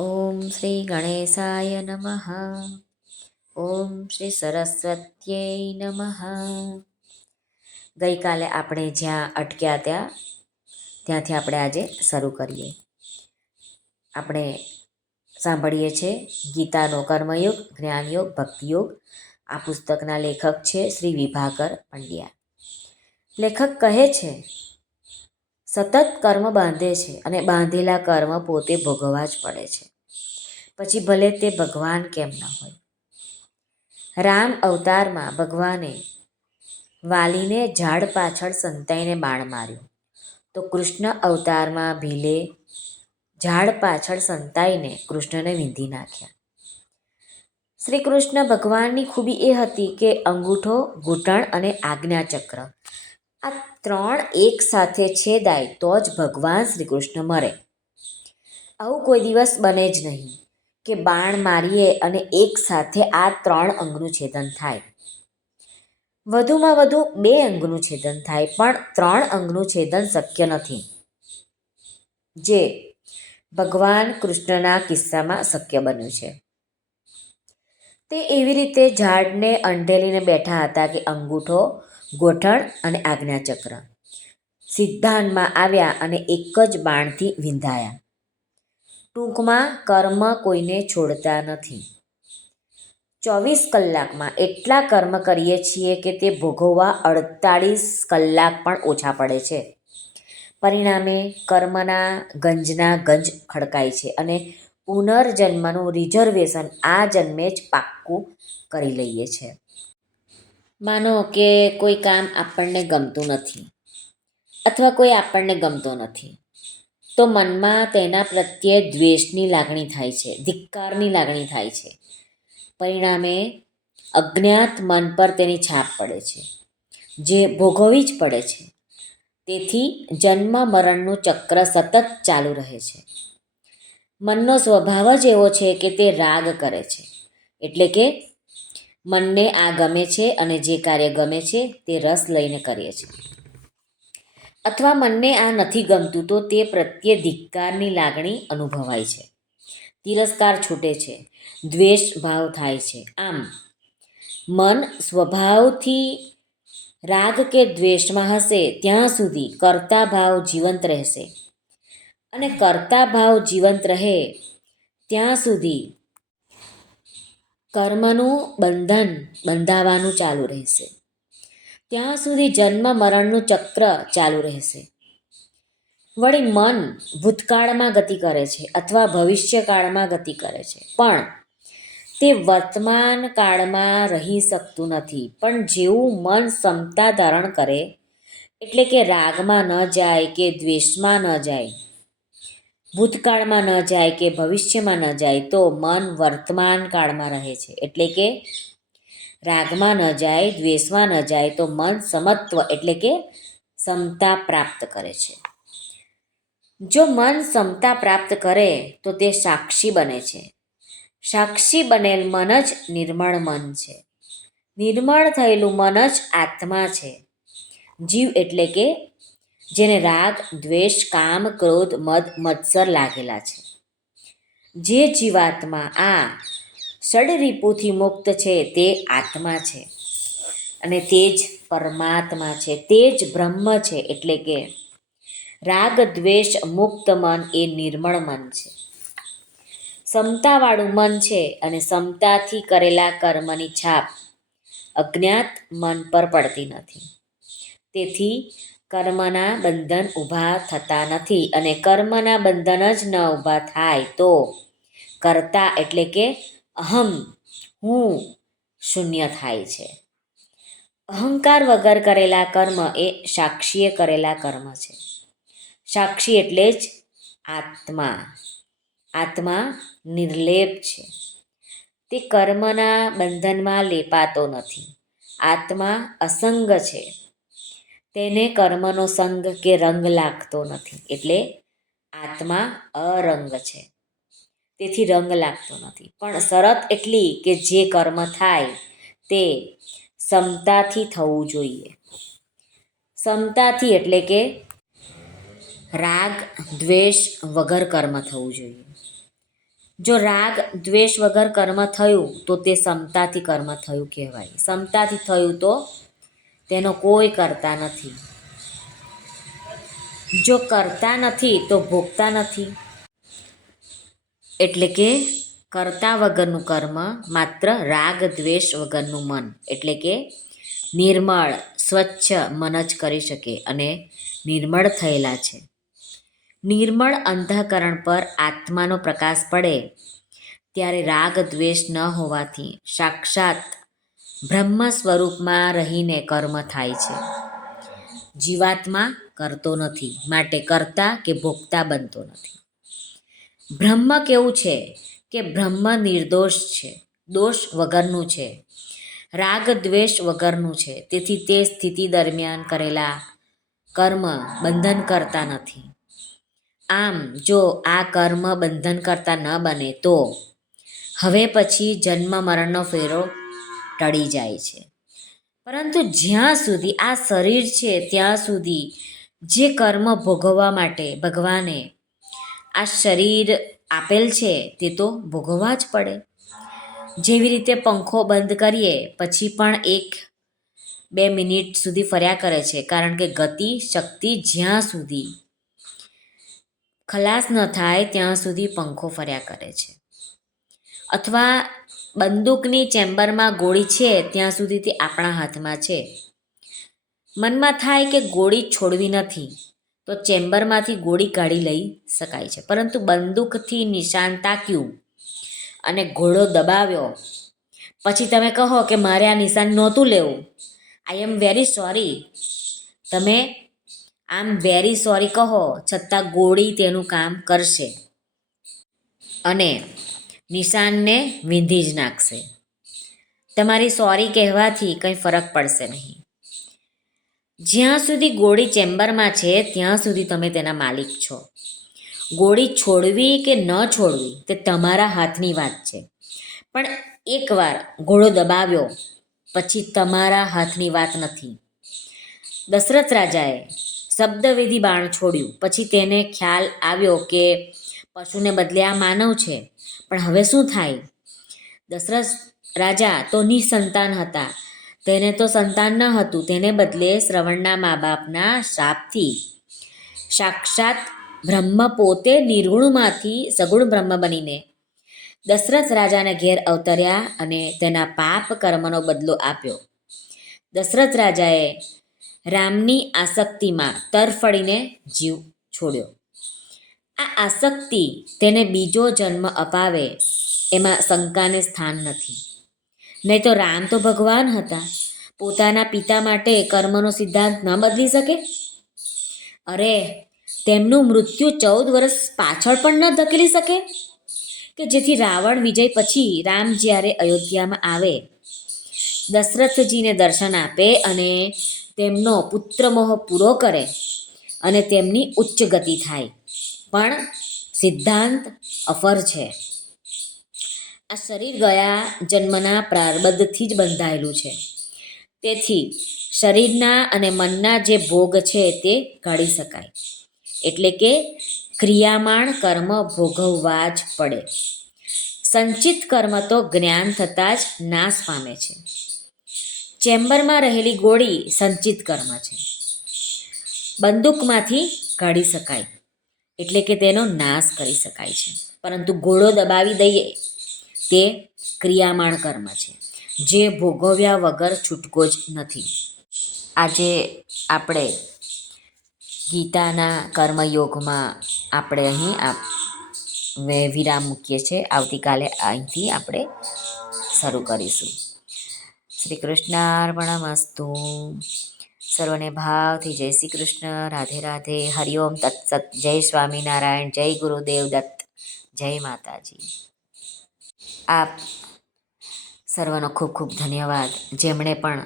ઓમ શ્રી ગણેશાય નમઃ ઓમ શ્રી સરસ્વત્યય નમઃ ગઈકાલે આપણે જ્યાં અટક્યા ત્યાં, ત્યાંથી આપણે આજે શરૂ કરીએ. આપણે સાંભળીએ છીએ ગીતાનો કર્મયોગ, જ્ઞાનયોગ, ભક્તિયોગ. આ પુસ્તકના લેખક છે શ્રી વિભાકર પંડ્યા. લેખક કહે છે સતત કર્મ બાંધે છે અને બાંધેલા કર્મ પોતે ભોગવવા જ પડે છે. પછી ભલે તે ભગવાન કેમ ન હોય. રામ અવતારમાં ભગવાને વાલીને ઝાડ પાછળ સંતાઈને બાણ માર્યું. તો કૃષ્ણ અવતારમાં ભીલે ઝાડ પાછળ સંતાઈને કૃષ્ણને વિંધી નાખ્યા. શ્રી કૃષ્ણ ભગવાનની ખૂબી એ હતી કે અંગૂઠો, ઘૂંટણ અને આજ્ઞાચક્ર આ ત્રણ એક સાથે છેદાય તો જ ભગવાન શ્રી કૃષ્ણ મરે. આવું કોઈ દિવસ બને જ નહીં કે બાણ મારીએ અને એક સાથે આ ત્રણ અંગનું છેદન થાય. વધુમાં વધુ બે અંગનું છેદન થાય પણ ત્રણ અંગનું છેદન શક્ય નથી. જે ભગવાન કૃષ્ણના કિસ્સામાં શક્ય બન્યું છે. તે એવી રીતે ઝાડને અંઢેલીને બેઠા હતા કે અંગૂઠો ગોઠણ અને આજ્ઞાચક્ર. સિદ્ધાંતમાં આવ્યા અને એક જ બાણથી વિંધાયા. ટૂંકમાં કર્મ કોઈને છોડતા નથી. ચોવીસ કલાકમાં એટલા કર્મ કરીએ છીએ કે તે ભોગવવા અડતાળીસ કલાક પણ ઓછા પડે છે. પરિણામે કર્મના ગંજના ગંજ ખડકાય છે અને પુનર્જન્મનું રિઝર્વેશન આ જન્મે જ પાક્કું કરી લઈએ છે. માનો કે કોઈ કામ આપણને ગમતું નથી અથવા કોઈ આપણને ગમતો નથી, તો મનમાં તેના પ્રત્યે દ્વેષની લાગણી થાય છે, ધિક્કારની લાગણી થાય છે. પરિણામે અજ્ઞાત મન પર તેની છાપ પડે છે, જે ભોગવવી જ પડે છે. તેથી જન્મ મરણનું ચક્ર સતત ચાલુ રહે છે. મનનો સ્વભાવ જ એવો છે કે તે રાગ કરે છે, એટલે કે મનને આ ગમે છે અને જે કાર્ય ગમે છે તે રસ લઈને કરીએ છીએ. અથવા મનને આ નથી ગમતું તો તે પ્રત્યે ધિક્કારની લાગણી અનુભવાય છે. તિરસ્કાર છૂટે છે. દ્વેષ ભાવ થાય છે. આમ, મન સ્વભાવથી રાગ કે દ્વેષમાં હશે ત્યાં સુધી કર્તા ભાવ જીવંત રહેશે. અને કર્તા ભાવ જીવંત રહે ત્યાં સુધી કર્મનું બંધન બંધાવાનું ચાલુ રહેશે. ત્યાં સુધી જન્મ મરણનું ચક્ર ચાલુ રહેશે. વળી મન ભૂતકાળમાં ગતિ કરે છે અથવા ભવિષ્યકાળમાં ગતિ કરે છે. પણ તે વર્તમાન કાળમાં રહી શકતું નથી. પણ જેવું મન ક્ષમતા ધારણ કરે, એટલે કે રાગમાં ન જાય કે દ્વેષમાં ન જાય ભૂતકાળમાં ન જાય કે ભવિષ્યમાં ન જાય તો મન વર્તમાન કાળમાં રહે છે. એટલે કે રાગમાં ન જાય, દ્વેષમાં ન જાય તો મન સમત્વ એટલે કે સમતા પ્રાપ્ત કરે છે. જો મન સમતા પ્રાપ્ત કરે તો તે સાક્ષી બને છે. સાક્ષી બનેલ મન જ નિર્મળ મન છે. નિર્મળ થયેલું મન જ આત્મા છે. જીવ એટલે કે જેને રાગ, દ્વેષ, કામ, ક્રોધ, મદ, મત્સર લાગેલા છે. જે જીવાત્મા આ ષડરીપુથી મુક્ત છે તે આત્મા છે અને તે જ પરમાત્મા છે. તે જ બ્રહ્મ છે એટલે કે રાગ, દ્વેષ, મુક્ત મન એ નિર્મળ મન છે. સમતાવાળું મન છે અને સમતાથી કરેલા કર્મની છાપ અજ્ઞાત મન પર પડતી નથી. તેથી કર્મના બંધન ઊભા થતા નથી અને કર્મના બંધન જ ન ઊભા થાય તો કરતા એટલે કે અહમ, હું શૂન્ય થાય છે. અહંકાર વગર કરેલા કર્મ એ સાક્ષીએ કરેલા કર્મ છે. સાક્ષી એટલે જ આત્મા. આત્મા નિર્લેપ છે. તે કર્મના બંધનમાં લેપાતો નથી. આત્મા અસંગ છે. તેને કર્મનો સંગ કે રંગ લાગતો નથી, એટલે આત્મા અરંગ છે. તેથી રંગ લાગતો નથી. પણ શરત એટલી કે જે કર્મ થાય તે સમતાથી થવું જોઈએ. સમતાથી એટલે કે રાગ, દ્વેષ વગર કર્મ થવું જોઈએ. જો રાગ, દ્વેષ વગર કર્મ થયું તો તે સમતાથી કર્મ થયું કહેવાય. સમતાથી થયું તો તેનો કોઈ કરતા નથી. જો કરતા નથી, તો ભોગતા નથી. એટલે કે કરતા વગરનું કર્મ માત્ર રાગ, દ્વેષ વગરનું મન. એટલે કે નિર્મળ, સ્વચ્છ મન જ કરી શકે અને નિર્મળ થયેલા છે. નિર્મળ અંતઃકરણ પર આત્માનો પ્રકાશ પડે ત્યારે રાગ, દ્વેષ ન હોવાથી સાક્ષાત બ્રહ્મ સ્વરૂપમાં રહીને કર્મ થાય છે. જીવાત્મા કરતો નથી, માટે કરતા કે ભોગતા બનતો નથી. બ્રહ્મ કેવું છે? કે બ્રહ્મ નિર્દોષ છે, દોષ વગરનું છે, રાગ દ્વેષ વગરનું છે. તેથી તે સ્થિતિ દરમિયાન કરેલા કર્મ બંધન કરતા નથી. આમ, જો આ કર્મ બંધન કરતા ન બને તો, હવે પછી જન્મ મરણનો ફેરો ટળી જાય છે. પરંતુ જ્યાં સુધી આ શરીર છે, ત્યાં સુધી જે કર્મ ભોગવવા માટે ભગવાને આ શરીર આપેલ છે, તે તો ભોગવવા જ પડે. જેવી રીતે પંખો બંધ કરીએ, પછી પણ એક બે મિનિટ સુધી ફર્યા કરે છે, કારણ કે ગતિ, શક્તિ જ્યાં સુધી ખલાસ ન થાય, ત્યાં સુધી પંખો ફર્યા કરે છે. અથવા બંદૂકની ચેમ્બરમાં ગોળી છે, ત્યાં સુધી તે આપણા હાથમાં છે. મનમાં થાય કે ગોળી છોડવી નથી, તો ચેમ્બરમાંથી ગોળી કાઢી લઈ શકાય છે. પરંતુ બંદૂકથી નિશાન તાક્યું અને ઘોડો દબાવ્યો. પછી તમે કહો કે મારે આ નિશાન નહોતું લેવું. આઈ એમ વેરી સોરી તમે આમ વેરી સોરી કહો, છતાં ગોળી તેનું કામ કરશે. અને નિશાનને વિંધી જ નાખશે. તમારી સોરી કહેવાથી કંઈ ફરક પડશે નહીં. જ્યાં સુધી ગોળી ચેમ્બરમાં છે, ત્યાં સુધી તમે તેના માલિક છો. ગોળી છોડવી કે ન છોડવી, તે તમારા હાથની વાત છે. પણ એકવાર ઘોડો દબાવ્યો, પછી તમારા હાથની વાત નથી. દશરથ રાજાએ શબ્દવિધિ બાણ છોડ્યું, પછી તેને ખ્યાલ આવ્યો કે પશુને બદલે આ માનવ છે. પણ હવે શું થાય? દશરથ રાજા તો નિસંતાન હતા. તેને તો સંતાન ન હતું. તેને બદલે શ્રવણના મા બાપના શાપથી સાક્ષાત બ્રહ્મ પોતે નિર્ગુણમાંથી સગુણ બ્રહ્મ બનીને દશરથ રાજાને ઘેર અવતર્યા અને તેના પાપ કર્મનો બદલો આપ્યો. દશરથ રાજાએ રામની આસક્તિમાં તરફડીને જીવ છોડ્યો. આ આસક્તિ તેને બીજો જન્મ અપાવે, એમાં શંકાને સ્થાન નથી. નહીં તો રામ તો ભગવાન હતા. પોતાના પિતા માટે કર્મનો સિદ્ધાંત ન બદલી શકે? અરે, તેમનું મૃત્યુ ચૌદ વર્ષ પાછળ પણ ન ધકેલી શકે? કે જેથી રાવણ વિજય પછી રામ જ્યારે અયોધ્યામાં આવે, દશરથજીને દર્શન આપે અને તેમનો પુત્રમોહ પૂરો કરે અને તેમની ઉચ્ચ ગતિ થાય. પણ સિદ્ધાંત અફર છે. આ શરીર ગયા જન્મના પ્રારબ્ધથી જ બંધાયેલું છે. તેથી શરીરના અને મનના જે ભોગ છે તે કાઢી શકાય. એટલે કે ક્રિયામાણ કર્મ ભોગવવા જ પડે. સંચિત કર્મ તો જ્ઞાન થતાં જ નાશ પામે છે. ચેમ્બરમાં રહેલી ગોળી સંચિત કર્મ છે. બંદૂકમાંથી કાઢી શકાય. એટલે કે તેનો નાશ કરી શકાય છે. પરંતુ ઘોડો દબાવી દઈએ, તે ક્રિયામાણ કર્મ છે, જે ભોગવ્યા વગર છૂટકો જ નથી. આજે આપણે ગીતાના કર્મયોગમાં આપણે અહીં આ વિરામ મૂકીએ છીએ. આવતીકાલે અહીંથી આપણે શરૂ કરીશું. શ્રી કૃષ્ણાર્પણમસ્તુ સર્વને ભાવથી જય શ્રી કૃષ્ણ, રાધે રાધે હરિઓમ તત્સત જય સ્વામિનારાયણ, જય ગુરુદેવ દત્ત, જય માતાજી. આપ સર્વનો ખૂબ ખૂબ ધન્યવાદ. જેમણે પણ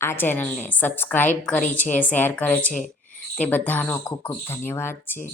આ ચેનલને સબસ્ક્રાઈબ કરી છે, શેર કરે છે, તે બધાનો ખૂબ ખૂબ ધન્યવાદ છે.